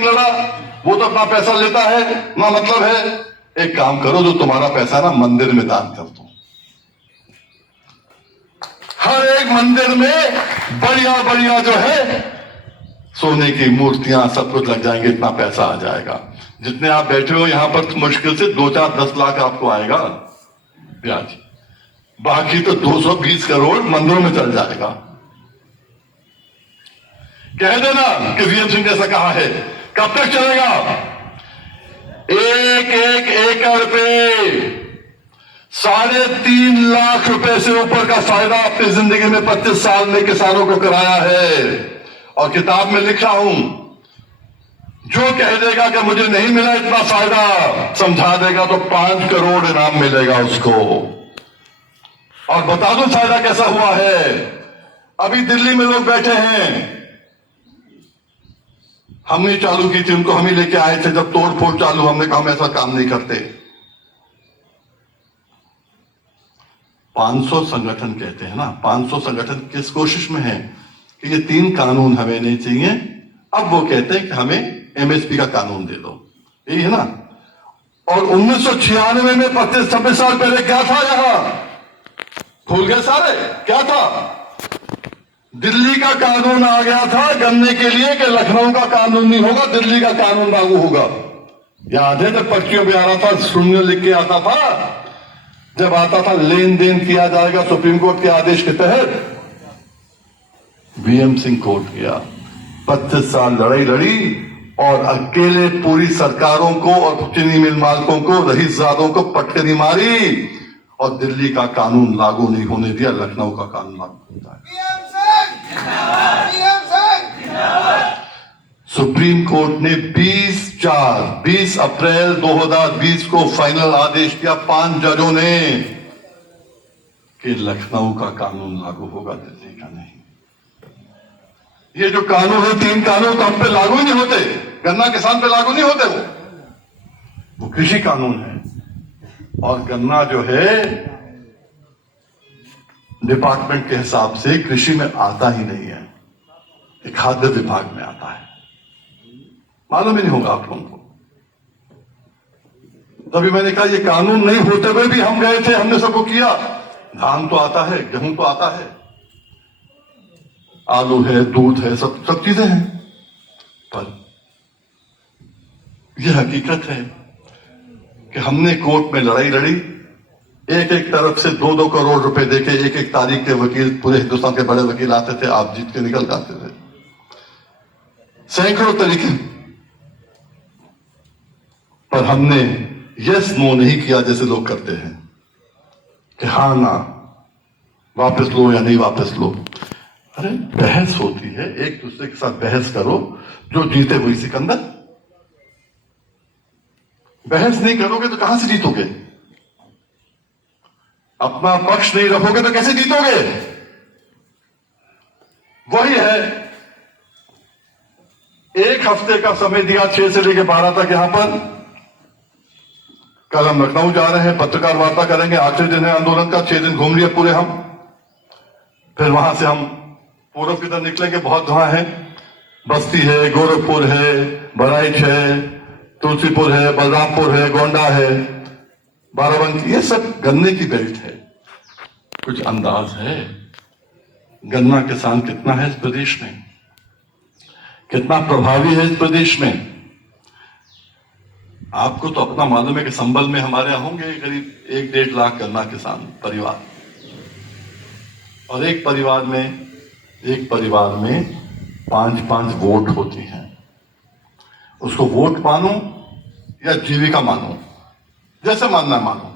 लड़ा, वो तो अपना पैसा लेता है ना, मतलब है। एक काम करो, जो तुम्हारा पैसा ना मंदिर में दान कर दो। हर एक मंदिर में बढ़िया बढ़िया जो है सोने की मूर्तियां सब कुछ लग जाएंगे, इतना पैसा आ जाएगा। जितने आप बैठे हो यहां पर तो मुश्किल से 2-4-10 लाख आपको आएगा ब्याज, बाकी तो 220 करोड़ मंदिरों में चल जाएगा। कह देना कि वीएम सिंह ने ऐसा कहा है। कब तक चलेगा? एक एक एकड़ पे 3.5 लाख रुपए से ऊपर का फायदा अपनी जिंदगी में 25 साल में किसानों को कराया है। और किताब में लिखा हूं, जो कह देगा कि मुझे नहीं मिला इतना फायदा, समझा देगा तो 5 करोड़ इनाम मिलेगा उसको। और बता दो फायदा कैसा हुआ है। अभी दिल्ली में लोग बैठे हैं, हमने चालू की थी, उनको हम ही लेके आए थे। जब तोड़ फोड़ चालू, हमने कहा हम ऐसा काम नहीं करते। 500 संगठन कहते हैं ना, 500 संगठन किस कोशिश में है कि ये 3 कानून हमें नहीं चाहिए। अब वो कहते हैं कि हमें एमएसपी का कानून दे दो, यही है ना। और 1996 में 25-26 साल पहले क्या था यहां, भूल गए सारे, क्या था? दिल्ली का कानून आ गया था गन्ने के लिए कि लखनऊ का कानून नहीं होगा, दिल्ली का कानून लागू होगा। याद है जब पर्चियों में आ रहा था, शून्य लिख के आता था, जब आता था लेन देन किया जाएगा सुप्रीम कोर्ट के आदेश के तहत, वीएम सिंह कोर्ट गया, 25 साल लड़ाई लड़ी और अकेले पूरी सरकारों को और चीनी मिल मालिकों को, रईसजादों को पटकनी मारी और दिल्ली का कानून लागू नहीं होने दिया, लखनऊ का कानून लागू होता है। सुप्रीम कोर्ट ने 20 अप्रैल 2020 को फाइनल आदेश दिया 5 जजों ने कि लखनऊ का कानून लागू होगा, दिल्ली का नहीं। ये जो कानून है, 3 कानून तो हम पे लागू ही नहीं होते, गन्ना किसान पे लागू नहीं होते। वो कृषि कानून है। और गन्ना जो है डिपार्टमेंट के हिसाब से कृषि में आता ही नहीं है, खाद्य विभाग में आता है। मालूम ही नहीं होगा आप लोगों को। तभी मैंने कहा ये कानून नहीं होते हुए भी हम गए थे, हमने सबको किया। धान तो आता है, गेहूं तो आता है, आलू है, दूध है, सब चीजें हैं। पर यह हकीकत है कि हमने कोर्ट में लड़ाई लड़ी, एक एक तरफ से 2-2 करोड़ रुपए देके एक एक तारीख के वकील, पूरे हिंदुस्तान के बड़े वकील आते थे, आप जीत के निकल जाते थे। सैकड़ों तरीके, पर हमने यस नो नहीं किया जैसे लोग करते हैं कि हाँ ना, वापस लो या नहीं वापस लो। अरे बहस होती है, एक दूसरे के साथ बहस करो, जो जीते वही सिकंदर। बहस नहीं करोगे तो कहां से जीतोगे? अपना पक्ष नहीं रखोगे तो कैसे जीतोगे? वही है, 1 हफ्ते का समय दिया, 6 से लेकर 12 तक यहां पर। कल हम लखनऊ जा रहे हैं, पत्रकार वार्ता करेंगे, 8वें दिन है आंदोलन का, 6 दिन घूम लिए पूरे हम। फिर वहां से हम पूर्व की तरफ निकलेंगे, बहुत जहां है, बस्ती है, गोरखपुर है, बहराइच है, तुलसीपुर है, बलरामपुर है, गोंडा है, बाराबंकी, ये सब गन्ने की बेल्ट है। कुछ अंदाज है गन्ना किसान कितना है इस प्रदेश में, कितना प्रभावी है इस प्रदेश में? आपको तो अपना मालूम है कि संभल में हमारे यहां होंगे करीब 1-1.5 लाख गन्ना किसान परिवार, और एक परिवार में 5-5 वोट होती हैं। उसको वोट मानो या जीविका मानो, जैसे मानना मानो।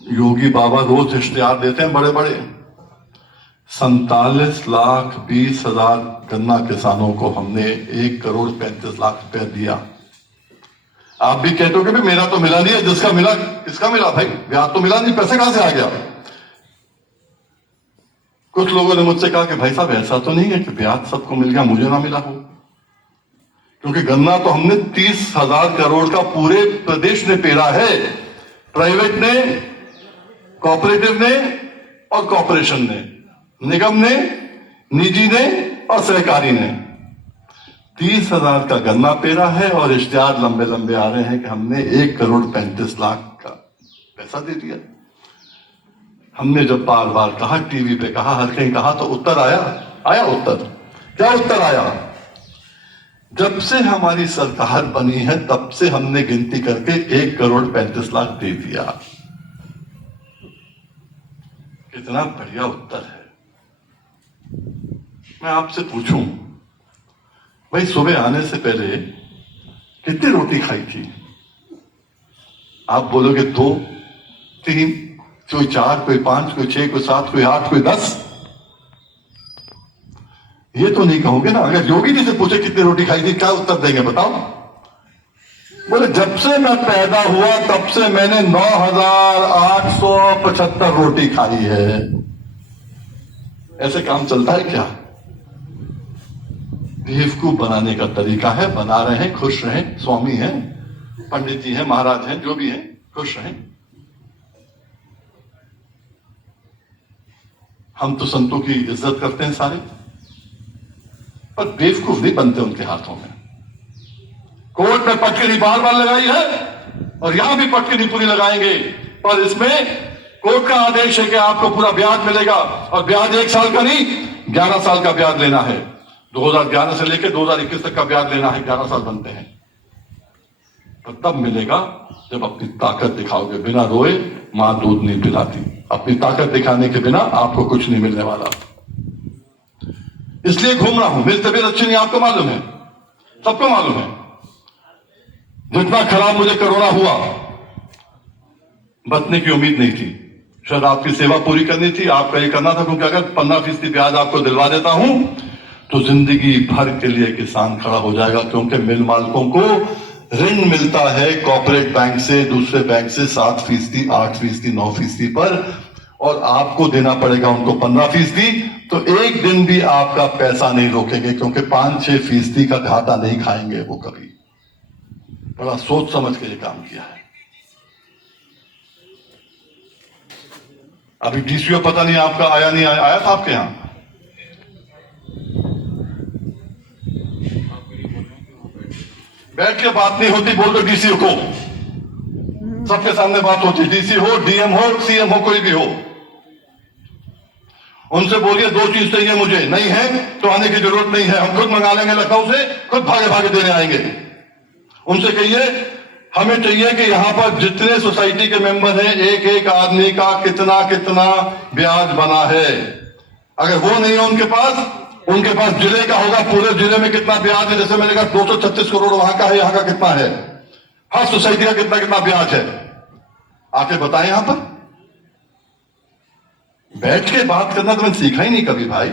योगी बाबा रोज इश्तिहार देते हैं बड़े बड़े, 47,20,000 गन्ना किसानों को हमने 1,35,00,000 रुपए दिया। आप भी कहते हो कि मेरा तो मिला नहीं है, जिसका मिला किसका मिला भाई? ब्याज तो मिला नहीं, पैसे कहां से आ गया? कुछ लोगों ने मुझसे कहा कि भाई साहब ऐसा तो नहीं है कि ब्याज सबको मिल गया, मुझे ना मिला हो। क्योंकि गन्ना तो हमने 30,000 करोड़ का पूरे प्रदेश ने पेरा है, प्राइवेट ने, कोऑपरेटिव ने और कॉर्पोरेशन ने, निगम ने, निजी ने और सहकारी ने। 30,000 का गन्ना पेरा है और इश्तिहार लंबे लंबे आ रहे हैं कि हमने 1,35,00,000 का पैसा दे दिया। हमने जब बार बार कहा, टीवी पे कहा, हर कहीं कहा, तो उत्तर आया उत्तर क्या उत्तर आया? जब से हमारी सरकार बनी है तब से हमने गिनती करके 1,35,00,000 दे दिया। कितना बढ़िया उत्तर है। मैं आपसे पूछूं, भाई सुबह आने से पहले कितनी रोटी खाई थी? आप बोलोगे 2, 3, कोई 4, कोई 5, कोई 6, कोई 7, कोई 8, कोई 10। ये तो नहीं कहोगे ना। अगर योगी जी से पूछे कितनी रोटी खाई थी, क्या उत्तर देंगे बताओ? बोले जब से मैं पैदा हुआ तब से मैंने 9,875 रोटी खाई है। ऐसे काम चलता है क्या? बेवकूफ बनाने का तरीका है। बना रहे हैं, खुश रहें। स्वामी हैं, पंडित जी हैं, महाराज हैं, जो भी हैं, खुश रहें। हम तो संतों की इज्जत करते हैं सारे, पर बेवकूफ नहीं बनते उनके हाथों में। कोर्ट में पटकनी बार बार लगाई है और यहां भी पटकनी पूरी लगाएंगे, पर इसमें कोर्ट का आदेश है कि आपको पूरा ब्याज मिलेगा, और ब्याज 1 साल का नहीं, 11 साल का ब्याज लेना है। 2011 से लेकर 2021 तक का ब्याज लेना है। 11 साल बनते हैं। पर तब मिलेगा जब अपनी ताकत दिखाओगे। बिना रोए मां दूध नहीं पिलाती। अपनी ताकत दिखाने के बिना आपको कुछ नहीं मिलने वाला। इसलिए घूम रहा हूं। मेरी तबीयत अच्छी नहीं, आपको मालूम है, सबको मालूम है। जितना खराब मुझे कोरोना हुआ, बचने की उम्मीद नहीं थी। शायद आपकी सेवा पूरी करनी थी, आपका ये करना था, क्योंकि अगर 15% ब्याज आपको दिलवा देता हूं तो जिंदगी भर के लिए किसान खड़ा हो जाएगा। क्योंकि मिल मालिकों को ऋण मिलता है कॉर्पोरेट बैंक से, दूसरे बैंक से 7%, 8%, 9% पर, और आपको देना पड़ेगा उनको 15%। तो एक दिन भी आपका पैसा नहीं रोकेंगे, क्योंकि 5-6% का घाटा नहीं खाएंगे वो कभी। बड़ा सोच समझ के ये काम किया है। अभी डीसीओ पता नहीं आपका आया नहीं आया, आया था आपके यहां? बैठ के बात नहीं होती, बोल दो डीसीओ को। सबके सामने बात होती, डीसी हो, डीएम हो, सीएम हो, कोई भी हो, उनसे बोलिए 2 चीज चाहिए मुझे, नहीं है तो आने की जरूरत नहीं है, हम खुद मंगा लेंगे लखनऊ से, खुद भागे भागे देने आएंगे। उनसे कहिए हमें चाहिए कि यहां पर जितने सोसाइटी के मेंबर हैं, एक एक आदमी का कितना कितना ब्याज बना है। अगर वो नहीं है उनके पास जिले का होगा, पूरे जिले में कितना ब्याज है। जैसे मैंने कहा 236 करोड़ वहां का है, यहां का कितना है, हर सोसाइटी का कितना कितना ब्याज है, आके बताएं। यहां पर बैठ के बात करना तो मैंने सीखा ही नहीं कभी भाई।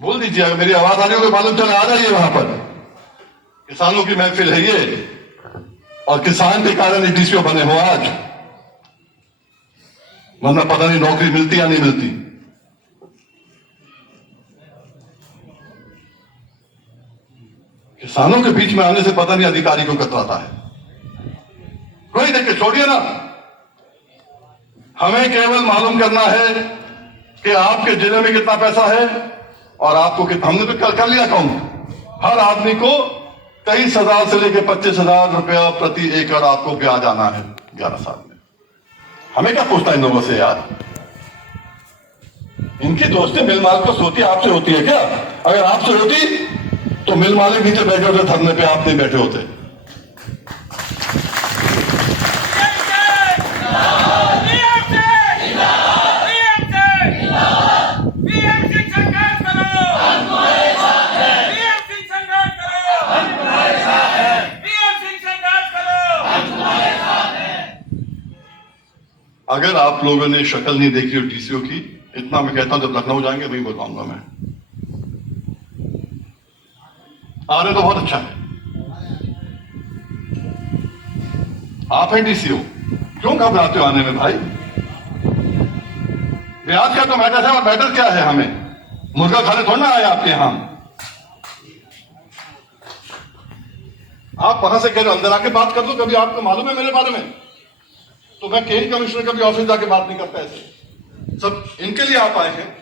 बोल दीजिए, अगर मेरी आवाज आ रही होगी मालूम चले, आ जाइए वहां पर। किसानों की महफिल है ये, और किसान के कारण डीसीओ बने हो आज, वरना पता नहीं नौकरी मिलती या नहीं मिलती। किसानों के बीच में आने से पता नहीं अधिकारी को कतराता है। कोई देख के छोड़िए ना, हमें केवल मालूम करना है कि आपके जिले में कितना पैसा है और आपको कितना। हमने तो कर लिया काउंट। हर आदमी को 23,000 से लेकर 25,000 रुपया प्रति एकड़ आपको ब्याज आना है 11 साल में। हमें क्या पूछता इन लोगों से यार? इनकी दोस्ती मिल मालिक से होती है, आपसे होती है क्या? अगर आपसे होती तो मिल मालिक नीचे बैठे होते धरने पे, आप नहीं बैठे होते। अगर आप लोगों ने शक्ल नहीं देखी हो डीसीओ की, इतना मैं कहता हूं जब लखनऊ जाएंगे वही बताऊंगा मैं। आ रहे तो बहुत अच्छा है। आप हैं डीसीओ, क्यों घबराते हो आने में भाई? ब्याज का तो मैटर है, और मैटर क्या है? हमें मुर्गा खाने थोड़ा ना आए आपके यहां। आप वहां से कह रहे हो अंदर आके बात कर लो, कभी आपको मालूम है मेरे बारे में? तो मैं केन कमिश्नर का भी ऑफिस जाके बात नहीं करता ऐसे। सब इनके लिए आप आए हैं,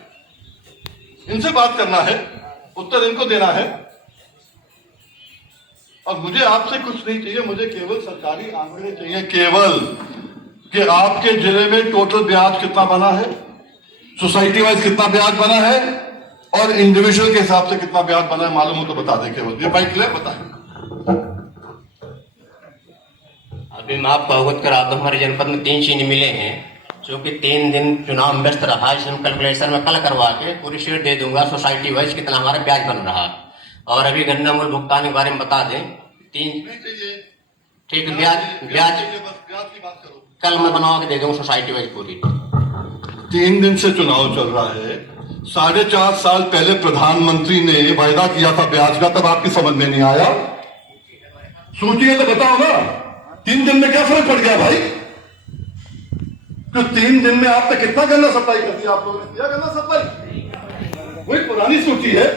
इनसे बात करना है, उत्तर इनको देना है। और मुझे आपसे कुछ नहीं चाहिए, मुझे केवल सरकारी आंकड़े चाहिए, केवल कि आपके जिले में टोटल ब्याज कितना बना है, सोसाइटी वाइज कितना ब्याज बना है और इंडिविजुअल के हिसाब से कितना ब्याज बना है, मालूम हो तो बता दें केवल। ये भाई क्लियर बताएं। अभी मैं आपको अवगत करा दूं, हमारे जनपद में 3 चीनी मिले हैं जो कि 3 दिन चुनाव में व्यस्त रहा। इसमें कैलकुलेशन में कल करवा के पूरी शीट दे दूंगा सोसाइटी वाइज कितना हमारा ब्याज बन रहा। और अभी गन्ना मूल्य भुगतान के बारे में बता दें। 3 ठीक है, ब्याज की बात करो, कल मैं बनवा के दे दूंगा सोसाइटी वाइज पूरी। 3 दिन से चुनाव चल रहा है, 4.5 साल पहले प्रधानमंत्री ने वायदा किया था ब्याज का, तब आपकी समझ में नहीं आया? सोचिए तो बताओ ना, 3 दिन में क्या फर्क पड़ गया भाई? तो 3 दिन में आपने कितना गन्ना सप्लाई कर दिया? आप लोगों ने किया गन्ना सप्लाई? वही पुरानी सूची है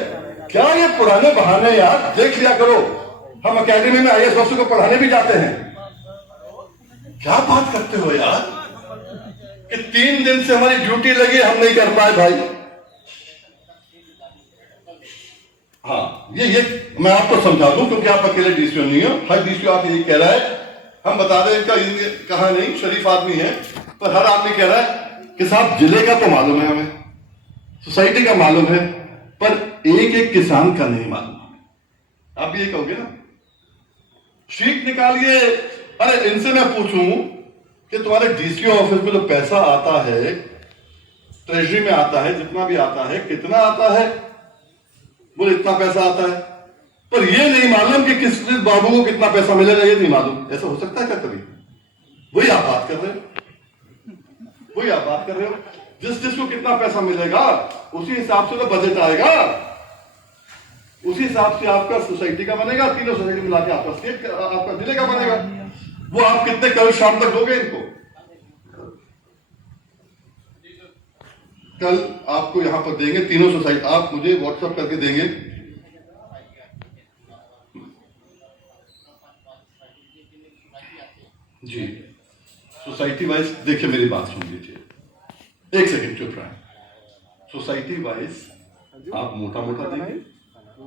क्या? ये पुराने बहाने यार देख लिया करो। हम अकेडमी में आईएएस ऑफिसर को पढ़ाने भी जाते हैं। क्या बात करते हो यार कि 3 दिन से हमारी ड्यूटी लगी, हम नहीं कर पाए भाई। हाँ, ये मैं आपको समझा दूं क्योंकि आप अकेले डीसीओ नहीं हो। हर डीसीओ आप यही कह रहा है, हम बता दें इनका कहा नहीं, शरीफ आदमी है, पर हर आदमी कह रहा है कि साहब जिले का तो मालूम है हमें, सोसाइटी का मालूम है, पर एक एक किसान का नहीं मालूम। आप भी ये कहोगे ना? शीट निकालिए। अरे इनसे मैं पूछूं कि तुम्हारे डीसीओ ऑफिस में जो पैसा आता है, ट्रेजरी में आता है, जितना भी आता है, कितना आता है? बोले इतना पैसा आता है, पर ये नहीं मालूम कि किस बाबू को कितना पैसा मिलेगा, ये नहीं मालूम। ऐसा हो सकता है क्या कभी? वही आप बात कर रहे हो, वही आप बात कर रहे हो। जिसको कितना पैसा मिलेगा उसी हिसाब से तो बजट आएगा, उसी हिसाब से आपका सोसाइटी का बनेगा, तीनों सोसाइटी मिला के आपका स्टेट का, आपका जिले का बनेगा। वो आप कितने कल शाम तक दोगे इनको? कल आपको यहां पर देंगे तीनों सोसाइटी, आप मुझे व्हाट्सएप करके देंगे। जी, सोसाइटी वाइज देखिए, मेरी बात सुन लीजिए, 1 सेकंड चुप रहे। सोसाइटी वाइज आप मोटा मोटा देंगे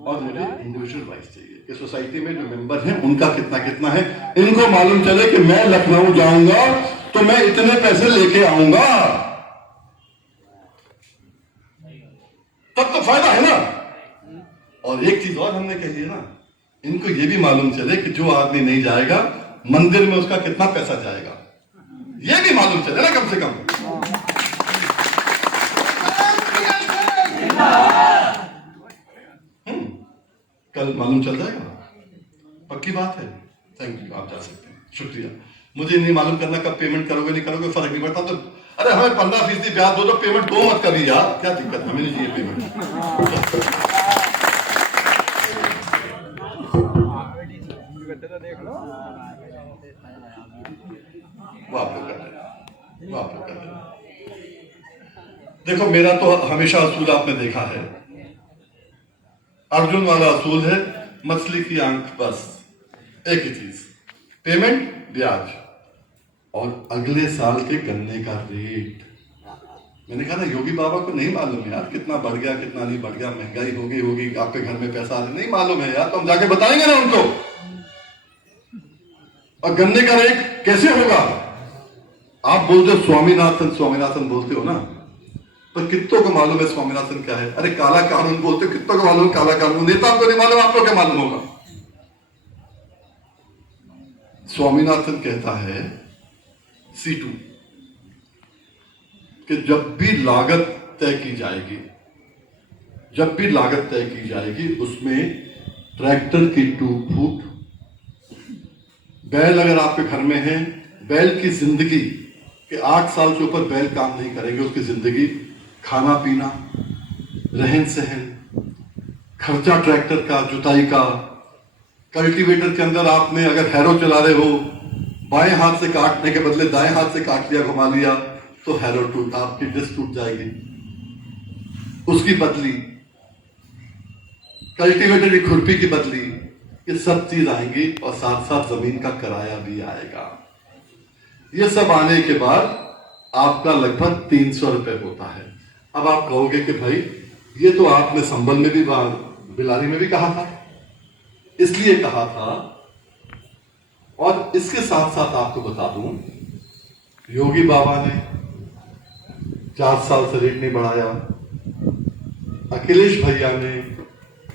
और मुझे इंडिविजुअल वाइज चाहिए कि सोसाइटी में जो मेंबर हैं उनका कितना कितना है। इनको मालूम चले कि मैं लखनऊ जाऊंगा तो मैं इतने पैसे लेके आऊंगा, तब तो फायदा है ना। और एक चीज और हमने कही है ना, इनको ये भी मालूम चले कि जो आदमी नहीं जाएगा मंदिर में उसका कितना पैसा जाएगा, ये भी मालूम चले ना कम से कम। कल मालूम चल जाएगा, पक्की बात है। थैंक यू, आप जा सकते हैं, शुक्रिया। मुझे नहीं मालूम करना कब पेमेंट करोगे नहीं करोगे, फर्क नहीं पड़ता। तो अरे हमें 15% ब्याज दो तो पेमेंट दो मत कभी यार, क्या दिक्कत, हमें नहीं चाहिए पेमेंट। देखो, मेरा तो हमेशा असूल आपने देखा है, अर्जुन वाला असूल है, मछली की आंख बस, एक ही चीज, पेमेंट, ब्याज और अगले साल के गन्ने का रेट। मैंने कहा ना, योगी बाबा को नहीं मालूम यार कितना बढ़ गया कितना नहीं बढ़ गया, महंगाई होगी आपके घर में पैसा नहीं मालूम है यार, तो हम जाके बताएंगे ना उनको। और गन्ने का रेट कैसे होगा? आप बोलते हो स्वामीनाथन बोलते हो ना, पर कितनों को मालूम है स्वामीनाथन क्या है? अरे काला कानून बोलते हो, कितनों को मालूम है काला कानून? नेता को नहीं मालूम, आपको क्या मालूम होगा? स्वामीनाथन कहता है C2 कि जब भी लागत तय की जाएगी उसमें ट्रैक्टर की 2 फुट, बैल अगर आपके घर में है, बैल की जिंदगी कि 8 साल से ऊपर बैल काम नहीं करेंगे, उसकी जिंदगी, खाना पीना, रहन सहन, खर्चा ट्रैक्टर का, जुताई का, कल्टीवेटर के अंदर आपने अगर हैरो चला रहे हो, बाएं हाथ से काटने के बदले दाएं हाथ से काट लिया, घुमा लिया, तो हैरो टूट, आपकी डिस्क टूट जाएगी, उसकी बदली, कल्टीवेटर की खुरपी की बदली, ये सब चीज आएंगी और साथ साथ जमीन का किराया भी आएगा। ये सब आने के बाद आपका लगभग 300 रुपए होता है। अब आप कहोगे कि भाई ये तो आपने संबल में भी, बिलारी में भी कहा था, इसलिए कहा था। और इसके साथ साथ आपको बता दूं, योगी बाबा ने 4 साल से रेट नहीं बढ़ाया, अखिलेश भैया ने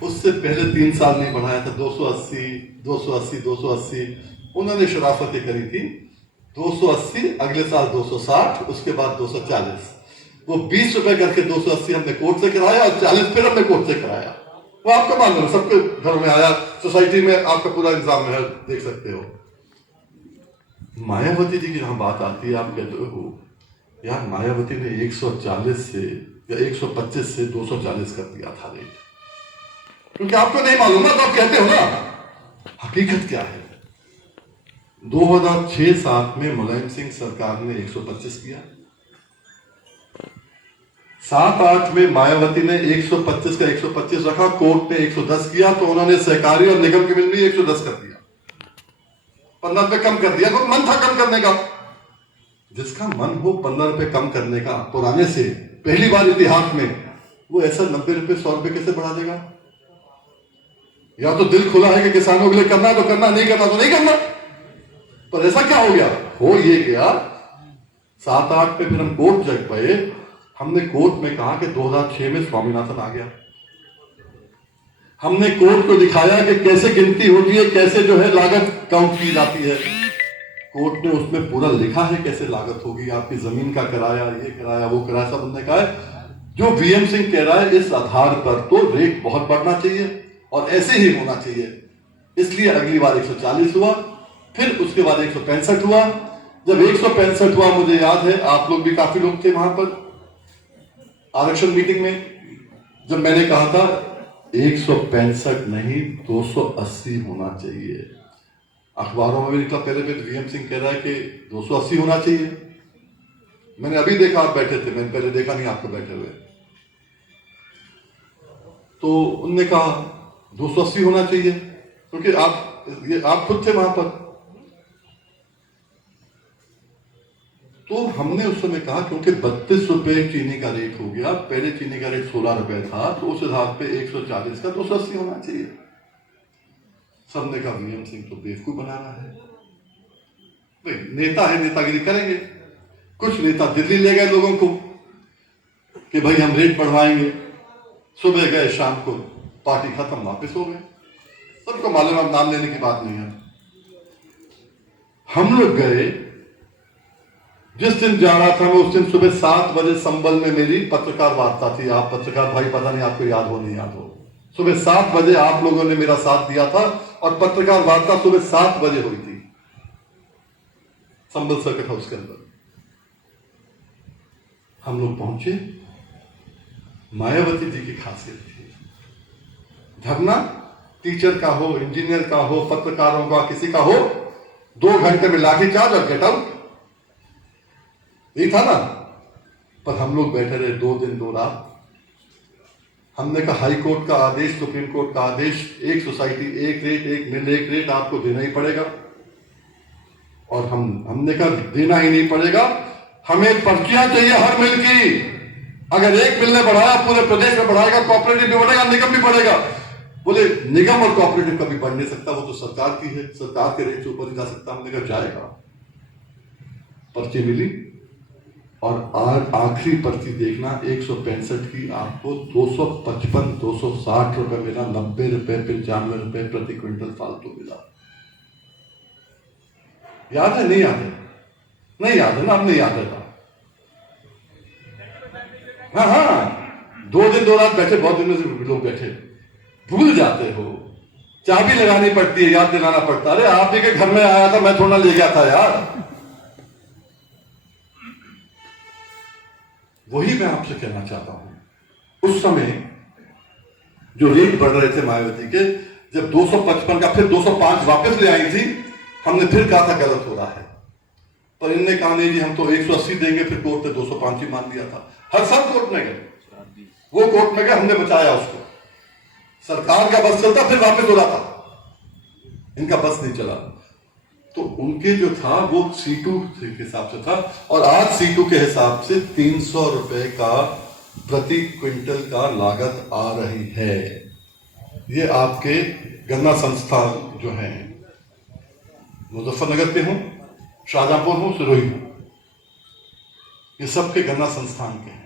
उससे पहले 3 साल नहीं बढ़ाया था, 280, उन्होंने शराफतें करी थी। 280, अगले साल 260, उसके बाद 240। वो 20 रुपए करके 280 हमने कोर्ट से कराया और 40 फिर हमने कोर्ट से कराया। वो आपका मालूम है, सबके घरों में आया, सोसाइटी में आपका पूरा इंतजाम है, देख सकते हो। मायावती जी की जहां बात आती है, आप कहते हो यार मायावती ने 140 से या 125 से 240 कर दिया था रेट, क्योंकि आपको नहीं मालूम ना, तो आप कहते हो ना। हकीकत क्या है? 2006-7 में मुलायम सिंह सरकार ने 125 किया, 7-8 में मायावती ने 125 का 125 रखा, कोर्ट ने 110 किया, तो उन्होंने सहकारी और निगम के बिल भी 110 कर दिया, 15 रुपए कम कर दिया। तो मन था कम करने का, जिसका मन हो 15 रुपए कम करने का पुराने से, पहली बार इतिहास में, वो ऐसा 90 रुपए 100 रुपए कैसे बढ़ा देगा? या तो दिल खुला है कि किसानों के लिए करना है तो करना, नहीं करना तो नहीं करना। पर ऐसा क्या हो गया? हो ये गया 7-8 पे फिर हम कोर्ट जग पाए। हमने कोर्ट में कहा कि 2006 में स्वामीनाथन आ गया, हमने कोर्ट को दिखाया कि कैसे गिनती होती है, कैसे जो है लागत काउंट की जाती है। कोर्ट ने उसमें पूरा लिखा है कैसे लागत होगी, आपकी जमीन का किराया, ये किराया, वो किराया, सब हमने कहा है। जो वीएम सिंह कह रहा है, इस आधार पर तो रेट बहुत बढ़ना चाहिए और ऐसे ही होना चाहिए। इसलिए अगली बार 140 हुआ, फिर उसके बाद 165 हुआ। जब 165 हुआ, मुझे याद है आप लोग भी काफी लोग थे वहां पर आरक्षण मीटिंग में, जब मैंने कहा था 165 नहीं 280 होना चाहिए। अखबारों में भी निकला, पहले वीएम सिंह कह रहा है कि 280 होना चाहिए। मैंने अभी देखा आप बैठे थे, मैंने पहले देखा नहीं आपको बैठे हुए, तो उनने कहा 280 होना चाहिए, क्योंकि आप खुद थे वहां पर। तो हमने उस समय कहा क्योंकि 32 रुपए चीनी का रेट हो गया, पहले चीनी का रेट 16 रुपए था, तो उस आधार पे 140 का 280 होना चाहिए। सबने कहा वीएम सिंह तो बेवकूफ बना रहा है, भाई नेता है, नेतागिरी करेंगे। कुछ नेता दिल्ली ले गए लोगों को कि भाई हम रेट बढ़वाएंगे, सुबह गए, शाम को पार्टी खत्म, वापस हो गए। सबको मालूम, अब नाम लेने की बात नहीं है। हम लोग गए, जिस दिन जा रहा था मैं, उस दिन सुबह 7 बजे संबल में मेरी पत्रकार वार्ता थी। आप पत्रकार भाई, पता नहीं आपको याद हो नहीं याद हो, सुबह 7 बजे आप लोगों ने मेरा साथ दिया था और पत्रकार वार्ता सुबह 7 बजे हुई थी संबल सर्किट हाउस के अंदर। हम लोग पहुंचे, मायावती जी की खासियत थी, धरना टीचर का हो, इंजीनियर का हो, पत्रकारों का, किसी का हो, 2 घंटे में लाठीचार्ज और गेट आउट, यही था ना। पर हम लोग बैठे रहे 2 दिन 2 रात। हमने कहा हाई कोर्ट का आदेश, सुप्रीम कोर्ट का आदेश, एक सोसाइटी एक रेट, एक मिल एक रेट, आपको देना ही पड़ेगा। और हमने कहा देना ही नहीं पड़ेगा, हमें पर्चियां चाहिए हर मिल की। अगर एक मिल ने बढ़ाया, पूरे प्रदेश में बढ़ाएगा, कॉपरेटिव भी बढ़ेगा, निगम भी बढ़ेगा। बोले निगम और कॉपरेटिव कभी बढ़ नहीं सकता, वो तो सरकार की है, सरकार के रेट से ऊपर नहीं जा सकता। हमने कहा जाएगा। पर्ची मिली और आखिरी पर्ची देखना 165 की आपको 255-260 रुपए मिला, 90 रुपए 95 रुपए प्रति क्विंटल फालतू मिला। याद है नहीं याद है? नहीं याद है ना, अब नहीं याद है। हाँ, 2 दिन 2 रात बैठे, बहुत दिनों से लोग बैठे, भूल जाते हो, चाबी लगानी पड़ती है, याद दिलाना पड़ता है। अरे आप ही के घर में आया था, मैं थोड़ा ले गया था यार। वही मैं आपसे कहना चाहता हूं, उस समय जो रेट बढ़ रहे थे मायावती के, जब 255 का फिर 205 वापस ले आई थी, हमने फिर कहा था गलत हो रहा है। पर इनने कहा नहीं जी हम तो 180 देंगे, फिर कोर्ट ने 205 ही मान दिया था। हर साल कोर्ट में गए, वो कोर्ट में गए, हमने बचाया उसको। सरकार का बस चलता, फिर वापस हो रहा था, इनका बस नहीं चला। तो उनके जो था वो C2 के हिसाब से था, और आज C2 के हिसाब से 300 रुपए का प्रति क्विंटल का लागत आ रही है। ये आपके गन्ना संस्था जो है मुजफ्फरनगर पे हो, शाहजहांपुर हो, सिरोही हो, ये सबके गन्ना संस्थान के हैं।